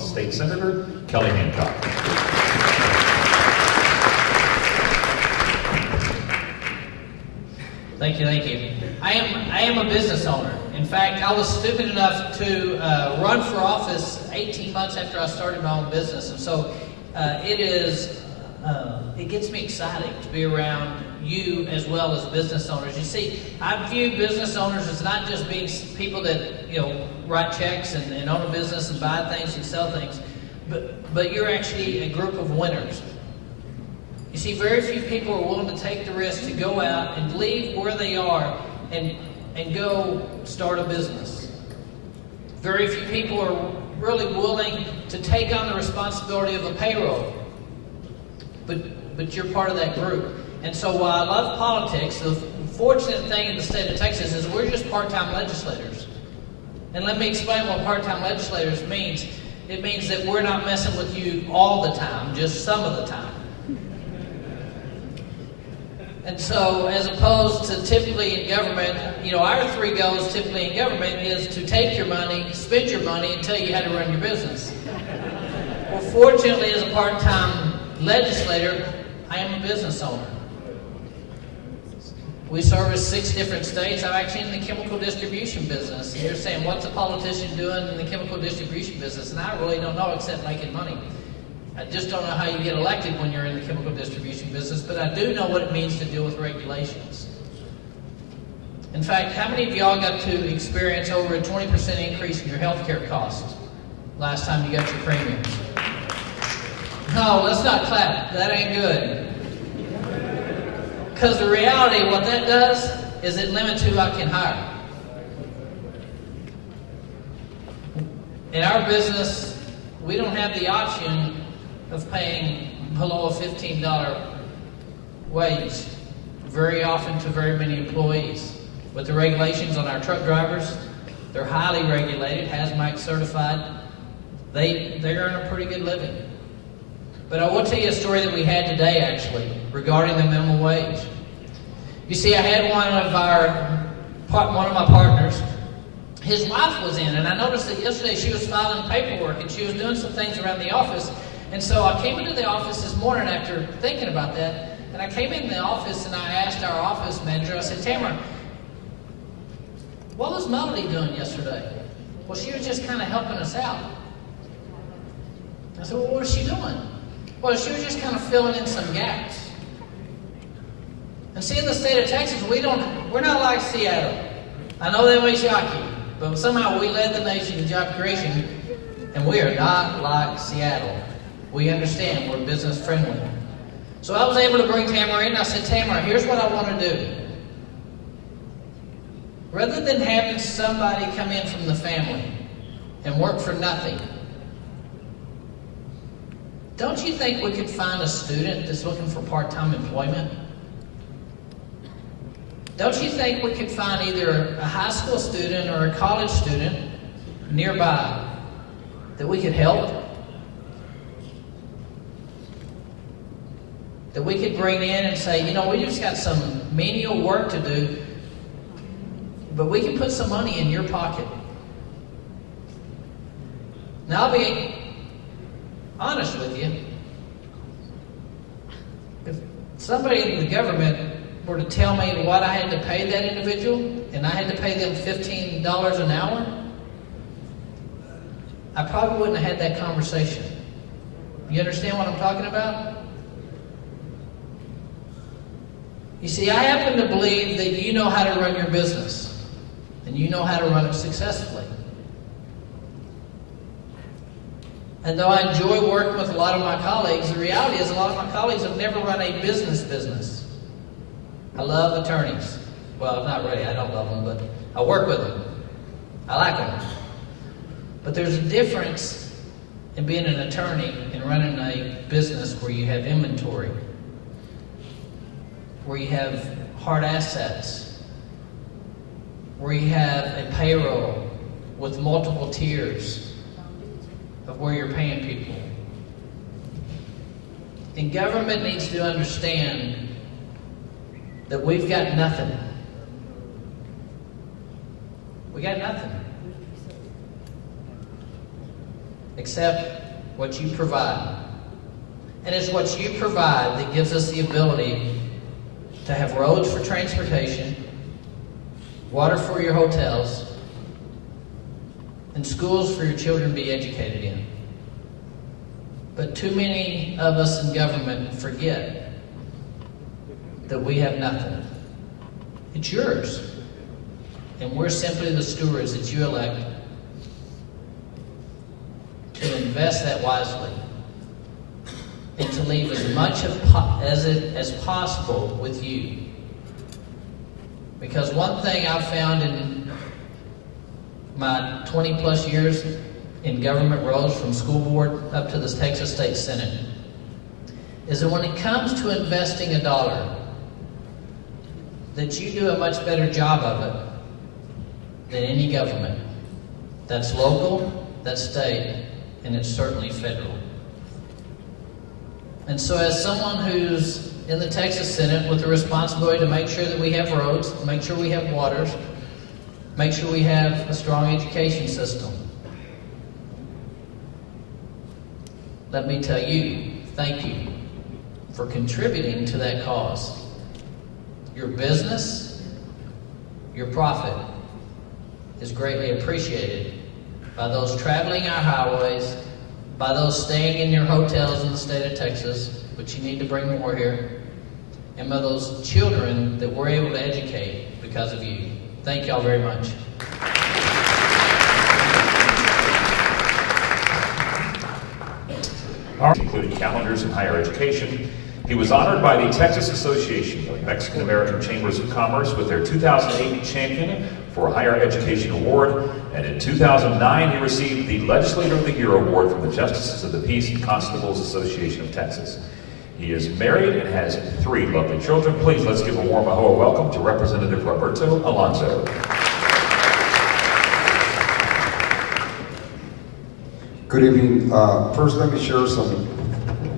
State Senator Kelly Hancock. Thank you, thank you. I am a business owner. In fact, I was stupid enough to run for office 18 months after I started my own business, and so it gets me excited to be around you as well as business owners. You see, I view business owners as not just being people that write checks and own a business and buy things and sell things, but you're actually a group of winners. You see, very few people are willing to take the risk to go out and leave where they are and go start a business. Very few people are really willing to take on the responsibility of a payroll. But you're part of that group. And so while I love politics, the fortunate thing in the state of Texas is we're just part-time legislators. And let me explain what part-time legislators means. It means that we're not messing with you all the time, just some of the time. And so, as opposed to typically in government, our three goals typically in government is to take your money, spend your money, and tell you how to run your business. Well, fortunately, as a part-time legislator, I am a business owner. We service 6 different states. I'm actually in the chemical distribution business. And you're saying, what's a politician doing in the chemical distribution business? And I really don't know except making money. I just don't know how you get elected when you're in the chemical distribution business, but I do know what it means to deal with regulations. In fact, how many of y'all got to experience over a 20% increase in your health care costs last time you got your premiums? No, let's not clap. That ain't good. Because the reality of what that does is it limits who I can hire. In our business, we don't have the option of paying below a $15 wage very often to very many employees. With the regulations on our truck drivers, they're highly regulated, hazmat certified. They earn a pretty good living. But I will tell you a story that we had today, actually, regarding the minimum wage. You see, I had one of my partners. His wife was in, and I noticed that yesterday she was filing paperwork, and she was doing some things around the office. And so I came into the office this morning after thinking about that, and I came in the office and I asked our office manager, I said, Tamara, what was Melody doing yesterday? Well, she was just kind of helping us out. I said, well, what was she doing? Well, she was just kind of filling in some gaps. And see, in the state of Texas, we're not like Seattle. I know that may shock you, but somehow we led the nation in job creation, and we are not like Seattle. We understand we're business friendly. So I was able to bring Tamara in, and I said, Tamara, here's what I want to do. Rather than having somebody come in from the family and work for nothing, don't you think we could find a student that's looking for part-time employment? Don't you think we could find either a high school student or a college student nearby that we could help? That we could bring in and say, we just got some menial work to do, but we can put some money in your pocket. Now, I'll be honest with you. If somebody in the government were to tell me what I had to pay that individual, and I had to pay them $15 an hour, I probably wouldn't have had that conversation. You understand what I'm talking about? You see, I happen to believe that you know how to run your business, and you know how to run it successfully. And though I enjoy working with a lot of my colleagues, the reality is a lot of my colleagues have never run a business. I love attorneys. Well, not really, I don't love them, but I work with them. I like them. But there's a difference in being an attorney and running a business where you have inventory, where you have hard assets, where you have a payroll with multiple tiers of where you're paying people. And government needs to understand that we've got nothing. We got nothing. except what you provide. And it's what you provide that gives us the ability to have roads for transportation, water for your hotels, and schools for your children to be educated in. But too many of us in government forget that we have nothing. It's yours. And we're simply the stewards that you elect to invest that wisely and to leave as much as possible with you. Because one thing I've found in my 20 plus years in government roles, from school board up to the Texas State Senate, is that when it comes to investing $1, that you do a much better job of it than any government. That's local, that's state, and it's certainly federal. And so as someone who's in the Texas Senate with the responsibility to make sure that we have roads, make sure we have waters, make sure we have a strong education system, let me tell you, thank you for contributing to that cause. Your business, your profit is greatly appreciated by those traveling our highways, by those staying in your hotels in the state of Texas, but you need to bring more here, and by those children that we're able to educate because of you. Thank y'all very much. Including calendars in higher education. He was honored by the Texas Association of Mexican American Chambers of Commerce with their 2008 Champion for Higher Education Award, and in 2009 he received the Legislator of the Year Award from the Justices of the Peace and Constables Association of Texas. He is married and has 3 lovely children. Please let's give a warm AHOA welcome to Representative Roberto Alonso. Good evening. First, let me share some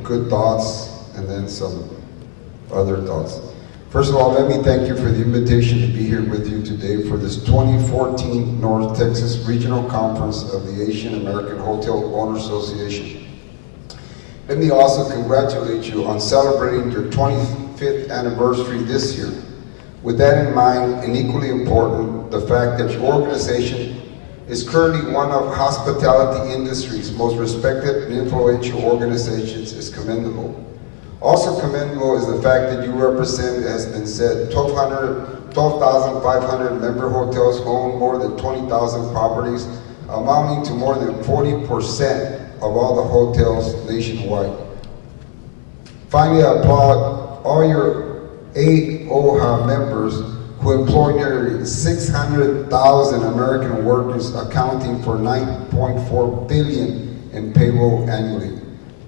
good thoughts and then some other thoughts. First of all, let me thank you for the invitation to be here with you today for this 2014 North Texas Regional Conference of the Asian American Hotel Owners Association. Let me also congratulate you on celebrating your 25th anniversary this year. With that in mind, and equally important, the fact that your organization is currently one of hospitality industry's most respected and influential organizations is commendable. Also commendable is the fact that you represent, as has been said, 12,500 member hotels own more than 20,000 properties, amounting to more than 40% of all the hotels nationwide. Finally, I applaud all your AOHA members who employ nearly 600,000 American workers, accounting for $9.4 billion in payroll annually.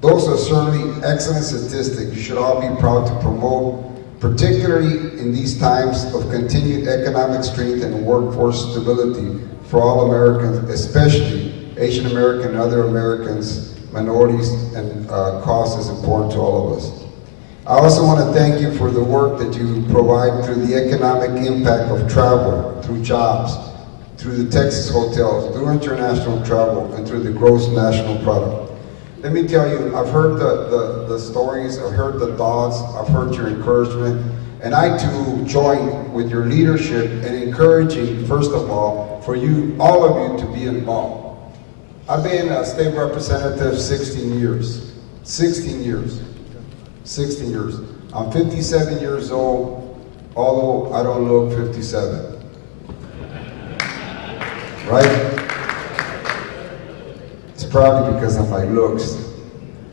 Those are certainly excellent statistics you should all be proud to promote, particularly in these times of continued economic strength and workforce stability for all Americans, especially Asian American and other Americans, minorities, and cause is important to all of us. I also want to thank you for the work that you provide through the economic impact of travel, through jobs, through the Texas hotels, through international travel, and through the gross national product. Let me tell you, I've heard the stories, I've heard the thoughts, I've heard your encouragement, and I too join with your leadership in encouraging, first of all, for you, all of you, to be involved. I've been a state representative 16 years. 16 years. 16 years. I'm 57 years old, although I don't look 57. Right? It's probably because of my looks.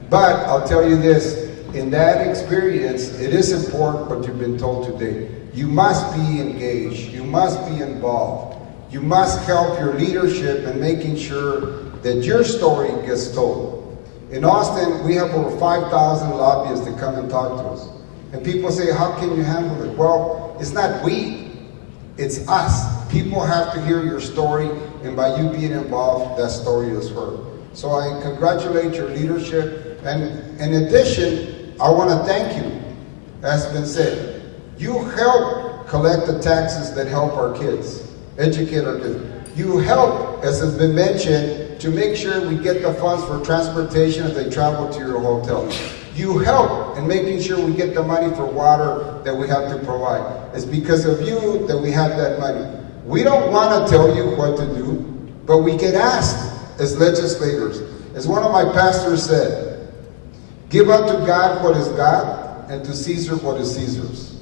But I'll tell you this, in that experience, it is important what you've been told today. You must be engaged, you must be involved. You must help your leadership in making sure that your story gets told. In Austin, we have over 5,000 lobbyists that come and talk to us. And people say, how can you handle it? Well, it's not we, it's us. People have to hear your story, and by you being involved, that story is heard. So I congratulate your leadership, and in addition, I want to thank you. As has been said, you help collect the taxes that help our kids, educate our kids. You help, as has been mentioned, to make sure we get the funds for transportation as they travel to your hotel. You help in making sure we get the money for water that we have to provide. It's because of you that we have that money. We don't want to tell you what to do, but we get asked as legislators. As one of my pastors said, give unto God what is God, and to Caesar what is Caesar's.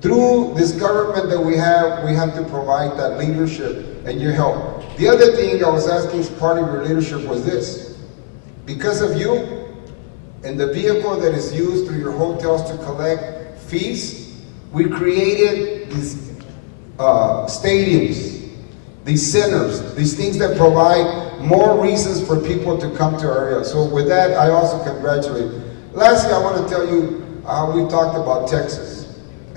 Through this government that we have to provide that leadership and your help. The other thing I was asking as part of your leadership was this. Because of you, and the vehicle that is used through your hotels to collect fees, we created these stadiums, these centers, these things that provide more reasons for people to come to our area. So with that, I also congratulate. Lastly, I want to tell you, we talked about Texas.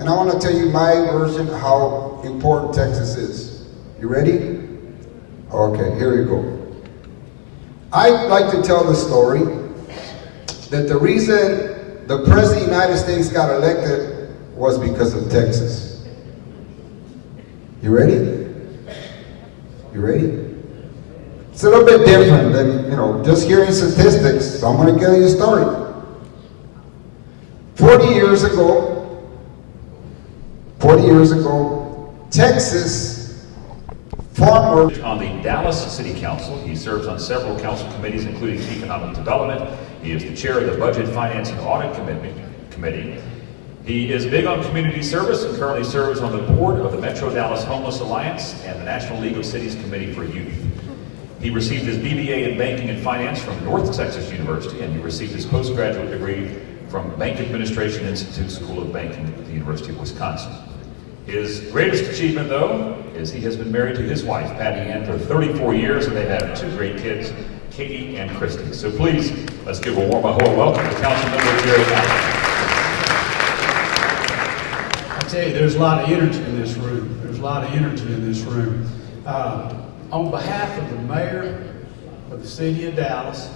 And I want to tell you my version of how important Texas is. You ready? Okay, here we go. I'd like to tell the story that the reason the President of the United States got elected was because of Texas. You ready? You ready? It's a little bit different than, just hearing statistics, so I'm going to tell you a story. 40 years ago, Texas farmers... On the Dallas City Council, he serves on several council committees, including economic development. He is the chair of the Budget, Finance, and Audit Committee. He is big on community service and currently serves on the board of the Metro Dallas Homeless Alliance and the National League of Cities Committee for Youth. He received his BBA in Banking and Finance from North Texas University, and he received his postgraduate degree from Bank Administration Institute School of Banking at the University of Wisconsin. His greatest achievement, though, is he has been married to his wife, Patty Ann, for 34 years, and they have two great kids, Katie and Christy. So please, let's give a warm welcome to Councilmember Jerry Allen. I tell you, there's a lot of energy in this room. There's a lot of energy in this room. On behalf of the mayor of the city of Dallas,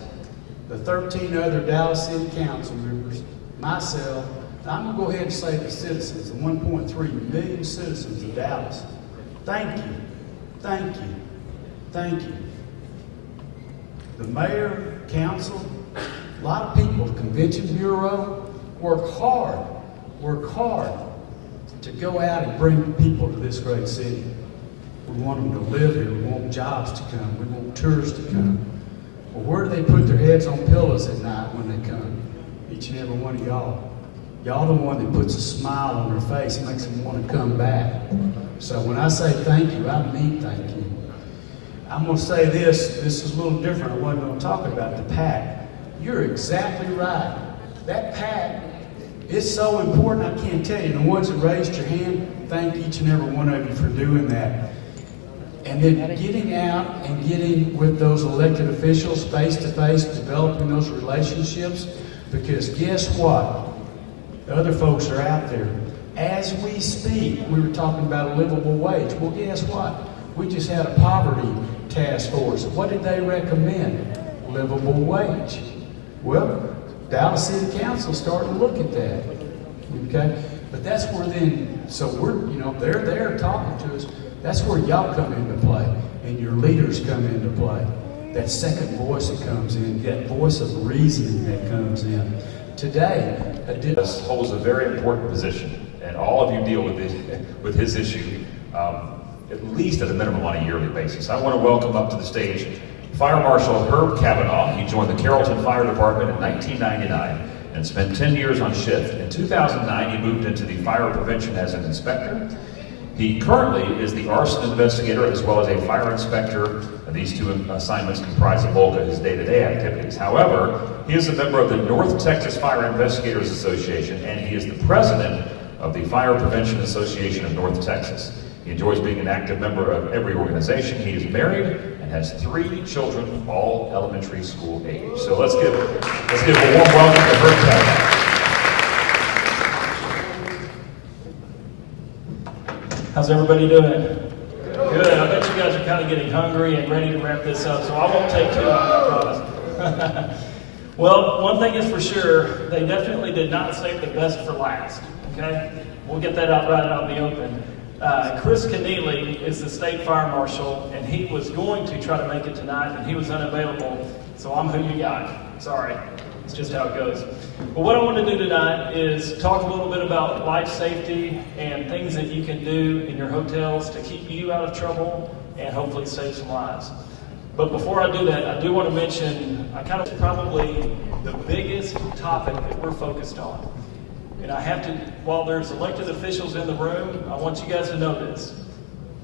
the 13 other Dallas City Council members, myself, and I'm going to go ahead and say the citizens, the 1.3 million citizens of Dallas, thank you, thank you, thank you. The mayor, council, a lot of people, the convention bureau, work hard to go out and bring people to this great city. We want them to live here. We want jobs to come. We want tourists to come. Well, where do they put their heads on pillows at night when they come? Each and every one of y'all. Y'all the one that puts a smile on their face, makes them want to come back. So when I say thank you, I mean thank you. I'm going to say this is a little different. I wasn't going to talk about the PAC. You're exactly right. That PAC is so important, I can't tell you. The ones that raised your hand, thank each and every one of you for doing that. And then getting out and getting with those elected officials face to face, developing those relationships, because guess what? The other folks are out there. As we speak, we were talking about a livable wage. Well, guess what? We just had a poverty task force. What did they recommend? Livable wage. Well, Dallas City Council started to look at that. Okay? But that's where then, so we're, they're there talking to us. That's where y'all come into play, and your leaders come into play. That second voice that comes in, that voice of reasoning that comes in. Today, This holds a very important position, and all of you deal with his issue, at least at a minimum on a yearly basis. I want to welcome up to the stage Fire Marshal Herb Cavanaugh. He joined the Carrollton Fire Department in 1999 and spent 10 years on shift. In 2009, he moved into the fire prevention as an inspector. He currently is the arson investigator as well as a fire inspector. These two assignments comprise the bulk of his day-to-day activities. However, he is a member of the North Texas Fire Investigators Association, and he is the president of the Fire Prevention Association of North Texas. He enjoys being an active member of every organization. He is married and has 3 children, all elementary school age. So let's give a warm welcome to Herb Cavanaugh. How's everybody doing? Good. I bet you guys are kind of getting hungry and ready to wrap this up, so I won't take too long, I promise. Well, one thing is for sure, they definitely did not save the best for last, okay? We'll get that out right out in the open. Chris Keneally is the state fire marshal, and he was going to try to make it tonight, and he was unavailable, so I'm who you got. Sorry, it's just how it goes. But what I want to do tonight is talk a little bit about life safety and things that you can do in your hotels to keep you out of trouble and hopefully save some lives. But before I do that, I do want to mention, probably the biggest topic that we're focused on. And I have to, while there's elected officials in the room, I want you guys to know this.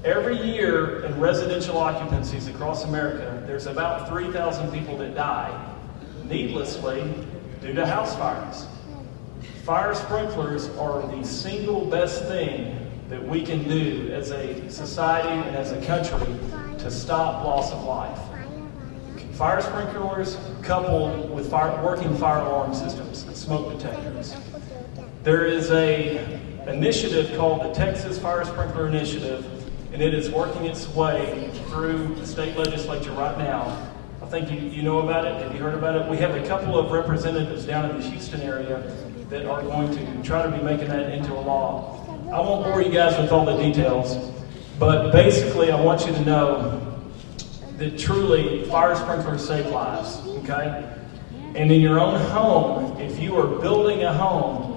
Every year in residential occupancies across America, there's about 3,000 people that die needlessly due to house fires. Fire sprinklers are the single best thing that we can do as a society and as a country to stop loss of life. Fire sprinklers coupled with working fire alarm systems, smoke detectors. There is an initiative called the Texas Fire Sprinkler Initiative, and it is working its way through the state legislature right now. I think you know about it. Have you heard about it? We have a couple of representatives down in the Houston area that are going to try to be making that into a law. I won't bore you guys with all the details, but basically I want you to know that truly fire sprinklers save lives, okay? And in your own home, if you are building a home,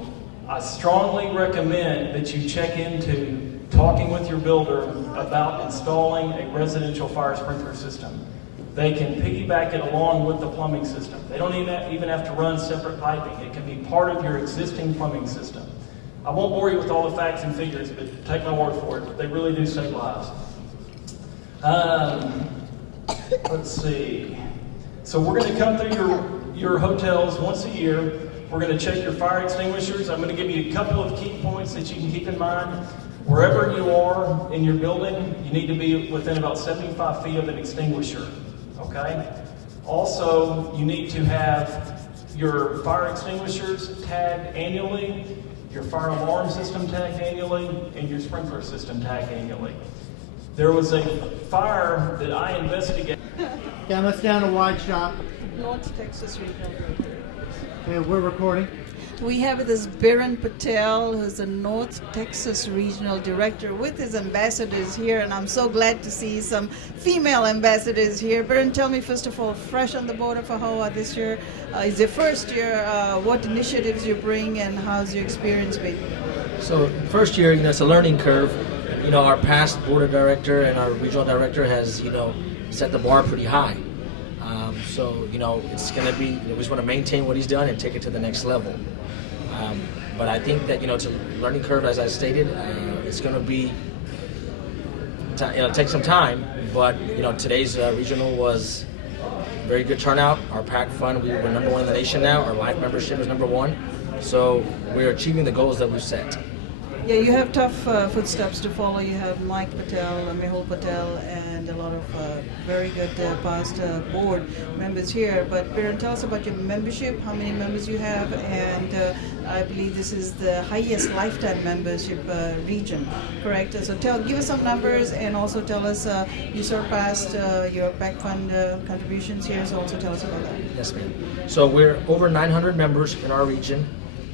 I strongly recommend that you check into talking with your builder about installing a residential fire sprinkler system. They can piggyback it along with the plumbing system. They don't even have to run separate piping. It can be part of your existing plumbing system. I won't bore you with all the facts and figures, but take my word for it. They really do save lives. Let's see. So we're going to come through your hotels once a year. We're going to check your fire extinguishers. I'm going to give you a couple of key points that you can keep in mind. Wherever you are in your building, you need to be within about 75 feet of an extinguisher, okay? Also, you need to have your fire extinguishers tagged annually, your fire alarm system tagged annually, and your sprinkler system tagged annually. There was a fire that I investigated. Count us down a wide shot. North Texas Regional Director. Okay, we're recording. We have with us Biren Patel, who's the North Texas Regional Director, with his ambassadors here, and I'm so glad to see some female ambassadors here. Biren, tell me first of all, fresh on the board of AHOA this year, is the first year, what initiatives you bring and how's your experience been? So first year, it's a learning curve. Our past board of director and our regional director has, set the bar pretty high. So it's going to be, we just want to maintain what he's done and take it to the next level. But I think that, it's a learning curve, as I stated. It's going to be, take some time, but, today's regional was very good turnout. Our PAC fund, we were #1 in the nation now. Our life membership is #1. So we're achieving the goals that we've set. Yeah, you have tough footsteps to follow. You have Mike Patel, Mehul Patel, and a lot of very good past board members here. But Biren, tell us about your membership, how many members you have, and I believe this is the highest lifetime membership region, correct? So give us some numbers, and also tell us you surpassed your PAC fund contributions here, so also tell us about that. Yes, ma'am. So we're over 900 members in our region.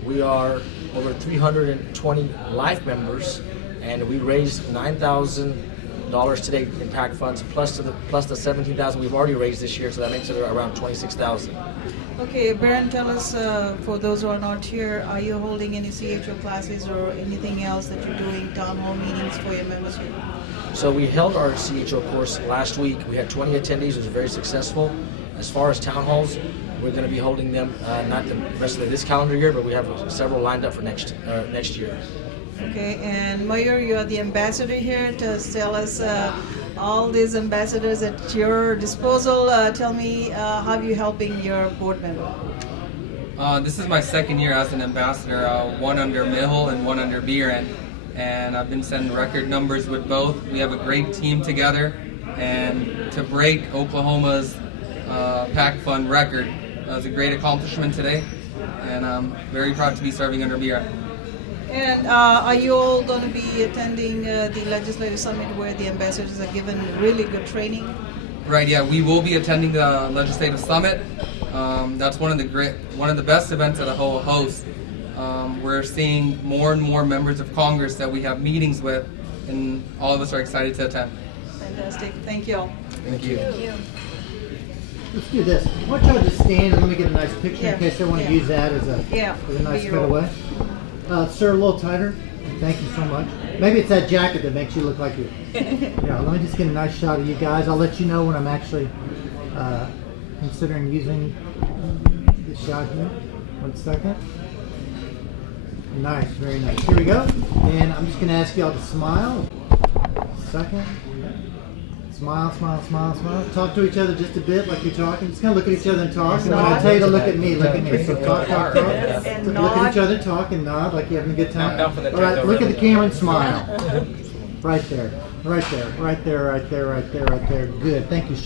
We are over 320 life members, and we raised $9,000 today in PAC funds, plus the $17,000 we've already raised this year, so that makes it around $26,000. Okay, Biren, tell us, for those who are not here, are you holding any CHO classes or anything else that you're doing, town hall meetings for your members here? So we held our CHO course last week. We had 20 attendees. It was very successful. As far as town halls, we're going to be holding them not the rest of this calendar year, but we have several lined up for next year. Okay, and Mayor, you are the ambassador here to tell us all these ambassadors at your disposal. Tell me how you helping your board member. This is my second year as an ambassador, one under Mehul and one under Biren, and I've been setting record numbers with both. We have a great team together, and to break Oklahoma's PAC fund record was a great accomplishment today, and I'm very proud to be serving under Biren. And are you all going to be attending the Legislative Summit where the ambassadors are given really good training? Right, yeah, we will be attending the Legislative Summit. That's one of the best events that AHOA hosts. We're seeing more and more members of Congress that we have meetings with, and all of us are excited to attend. Fantastic. Thank you all. Thank you. Let's do this. Why don't y'all just stand and let me get a nice picture Yeah, in case they want to yeah. use that as a nice B-roll. cutaway. Sir, a little tighter. Thank you so much. Maybe it's that jacket that makes you look like you. Yeah, let me just get a nice shot of you guys. I'll let you know when I'm actually considering using the shot here. 1 second. Nice, very nice. Here we go. And I'm just going to ask y'all to smile. Second. Smile, smile, smile, smile. Talk to each other just a bit like you're talking. Just kind of look at each other and talk. And when I tell you to look at me, look at me. So talk, talk, talk. And Look nod. at each other, talk, and nod like you're having a good time. Down from the All right, table, look at really. the camera and smile. Right there, right there, right there, right there, right there, right there. Good. Thank you, sir.